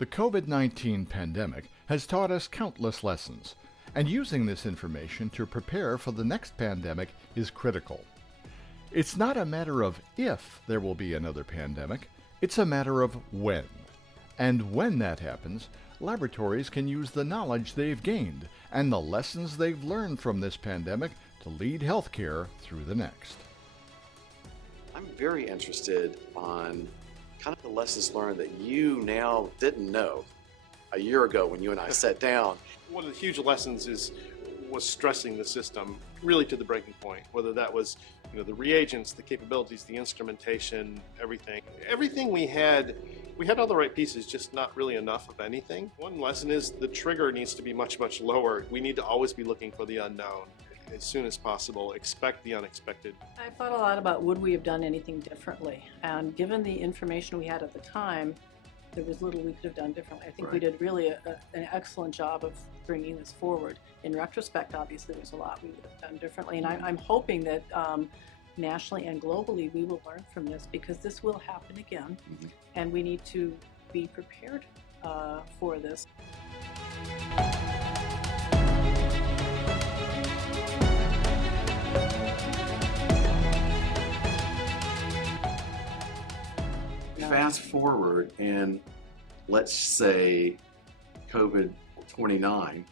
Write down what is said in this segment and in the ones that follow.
The COVID-19 pandemic has taught us countless lessons, and using this information to prepare for the next pandemic is critical. It's not a matter of if there will be another pandemic, it's a matter of when. And when that happens, laboratories can use the knowledge they've gained and the lessons they've learned from this pandemic to lead healthcare through the next. I'm very interested on kind of the lessons learned that you now didn't know a year ago when you and I sat down. One of the huge lessons was stressing the system really to the breaking point, whether that was the reagents, the capabilities, the instrumentation, everything. Everything we had all the right pieces, just not really enough of anything. One lesson is the trigger needs to be much, much lower. We need to always be looking for the unknown as soon as possible. Expect the unexpected. I've thought a lot about would we have done anything differently, and given the information we had at the time, there was little we could have done differently. I think we did really an excellent job of bringing this forward. In retrospect, obviously, there's a lot we would have done differently, and I'm hoping that nationally and globally we will learn from this, because this will happen again, and we need to be prepared for this. Fast forward, and let's say COVID-29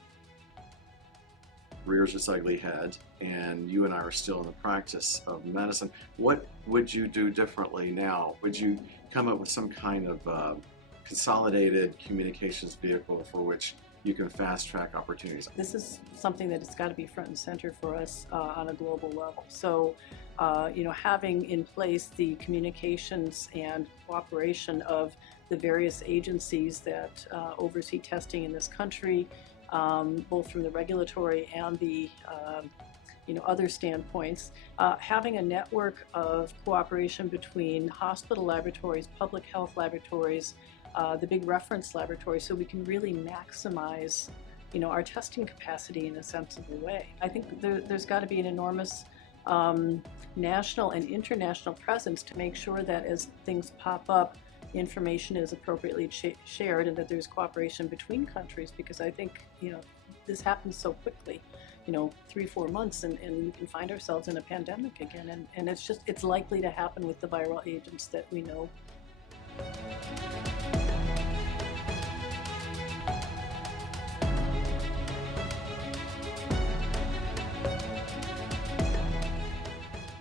rears its ugly head, and you and I are still in the practice of medicine. What would you do differently now? Would you come up with some kind of consolidated communications vehicle for which you can fast track opportunities? This is something that has got to be front and center for us on a global level. So, having in place the communications and cooperation of the various agencies that oversee testing in this country, both from the regulatory and the other standpoints, having a network of cooperation between hospital laboratories, public health laboratories, the big reference laboratories, so we can really maximize our testing capacity in a sensible way. I think there's got to be an enormous national and international presence to make sure that as things pop up, information is appropriately shared, and that there's cooperation between countries, because I think this happens so quickly, 3-4 months, and we can find ourselves in a pandemic again, and it's likely to happen with the viral agents that we know.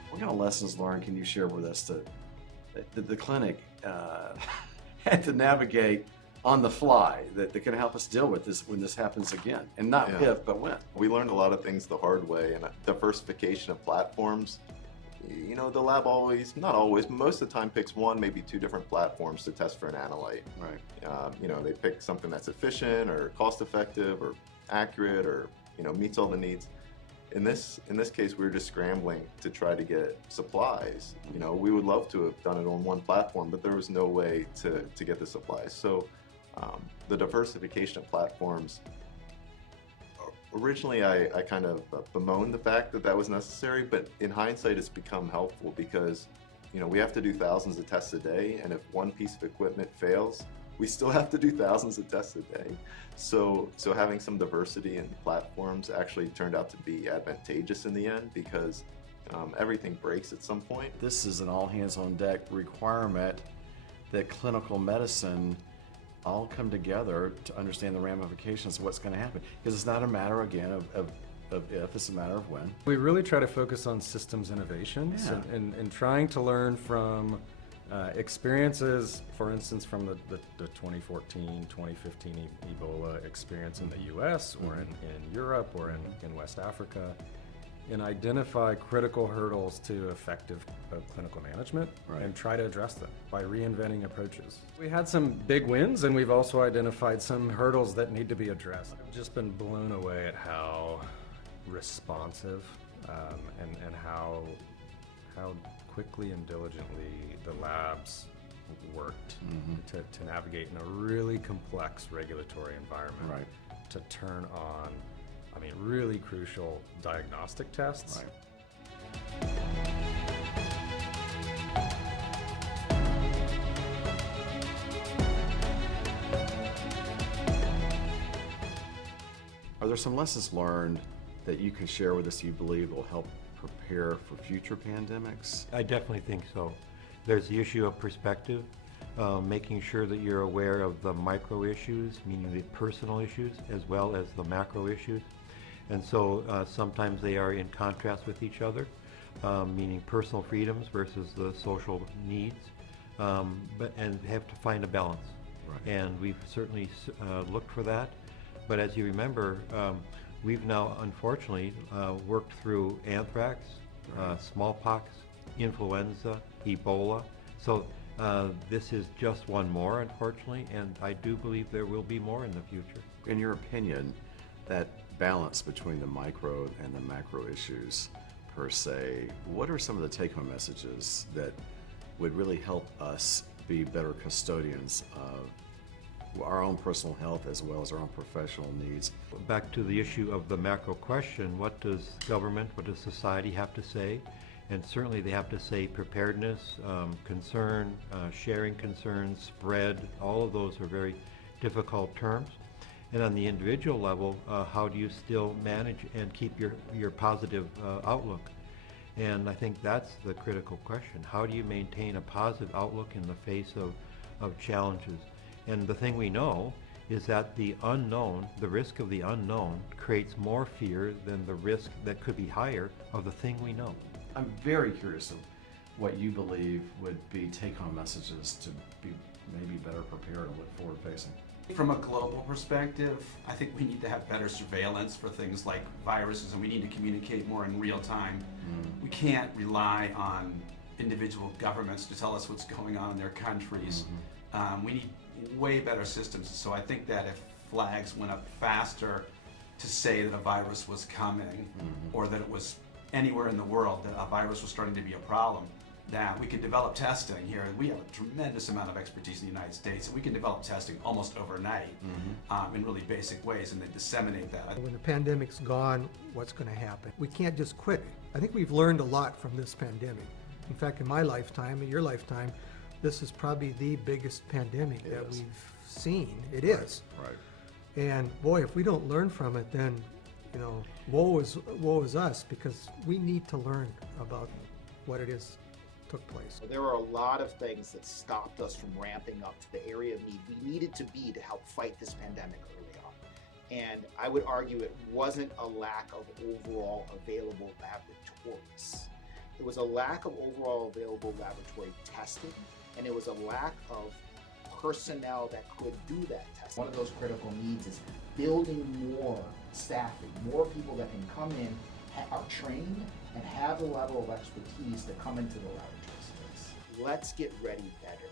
What kind of lessons learned can you share with us that the clinic had to navigate on the fly that can help us deal with this when this happens again? And not if, but when. We learned a lot of things the hard way, and diversification of platforms. The lab not always, but most of the time picks one, maybe two different platforms to test for an analyte. Right. They pick something that's efficient or cost effective or accurate or, meets all the needs. In this case, we were just scrambling to try to get supplies. We would love to have done it on one platform, but there was no way to get the supplies. So the diversification of platforms, originally I kind of bemoaned the fact that was necessary, but in hindsight it's become helpful, because we have to do thousands of tests a day, and if one piece of equipment fails, we still have to do thousands of tests a day. So having some diversity in platforms actually turned out to be advantageous in the end, because everything breaks at some point. This is an all-hands-on-deck requirement that clinical medicine all come together to understand the ramifications of what's going to happen. Because it's not a matter, again, of if, it's a matter of when. We really try to focus on systems innovations and trying to learn from experiences, for instance, from the 2014, 2015 Ebola experience in the US or in Europe or in West Africa, and identify critical hurdles to effective clinical management and try to address them by reinventing approaches. We had some big wins, and we've also identified some hurdles that need to be addressed. I've just been blown away at how responsive and how quickly and diligently the labs worked to navigate in a really complex regulatory environment to turn on, really crucial diagnostic tests. Are there some lessons learned that you can share with us you believe will help prepare for future pandemics? I definitely think so. There's the issue of perspective, making sure that you're aware of the micro issues, meaning the personal issues, as well as the macro issues. And so sometimes they are in contrast with each other, meaning personal freedoms versus the social needs, and have to find a balance. Right. And we've certainly looked for that. But as you remember, we've now unfortunately worked through anthrax, smallpox, influenza, Ebola. So this is just one more, unfortunately, and I do believe there will be more in the future. In your opinion, that balance between the micro and the macro issues per se, what are some of the take-home messages that would really help us be better custodians of our own personal health as well as our own professional needs? Back to the issue of the macro question, what does government, what does society have to say? And certainly they have to say preparedness, concern, sharing concerns, spread, all of those are very difficult terms. And on the individual level, how do you still manage and keep your positive outlook? And I think that's the critical question. How do you maintain a positive outlook in the face of challenges? And the thing we know is that the unknown, the risk of the unknown, creates more fear than the risk that could be higher of the thing we know. I'm very curious of what you believe would be take-home messages to be maybe better prepared and look forward facing. From a global perspective, I think we need to have better surveillance for things like viruses, and we need to communicate more in real time. We can't rely on individual governments to tell us what's going on in their countries. We need way better systems. So I think that if flags went up faster to say that a virus was coming, or that it was anywhere in the world that a virus was starting to be a problem, that we could develop testing here. We have a tremendous amount of expertise in the United States, and we can develop testing almost overnight in really basic ways, and then disseminate that. When the pandemic's gone, what's going to happen? We can't just quit. I think we've learned a lot from this pandemic. In fact, in my lifetime, in your lifetime, this is probably the biggest pandemic that we've seen. It is. Right. And boy, if we don't learn from it, then, you know, woe is us, because we need to learn about what it is took place. There are a lot of things that stopped us from ramping up to the area of need we needed to be to help fight this pandemic early on. And I would argue it wasn't a lack of overall available laboratories. It was a lack of overall available laboratory testing, and it was a lack of personnel that could do that testing. One of those critical needs is building more staffing, more people that can come in, are trained, and have the level of expertise to come into the laboratory space. Let's get ready better.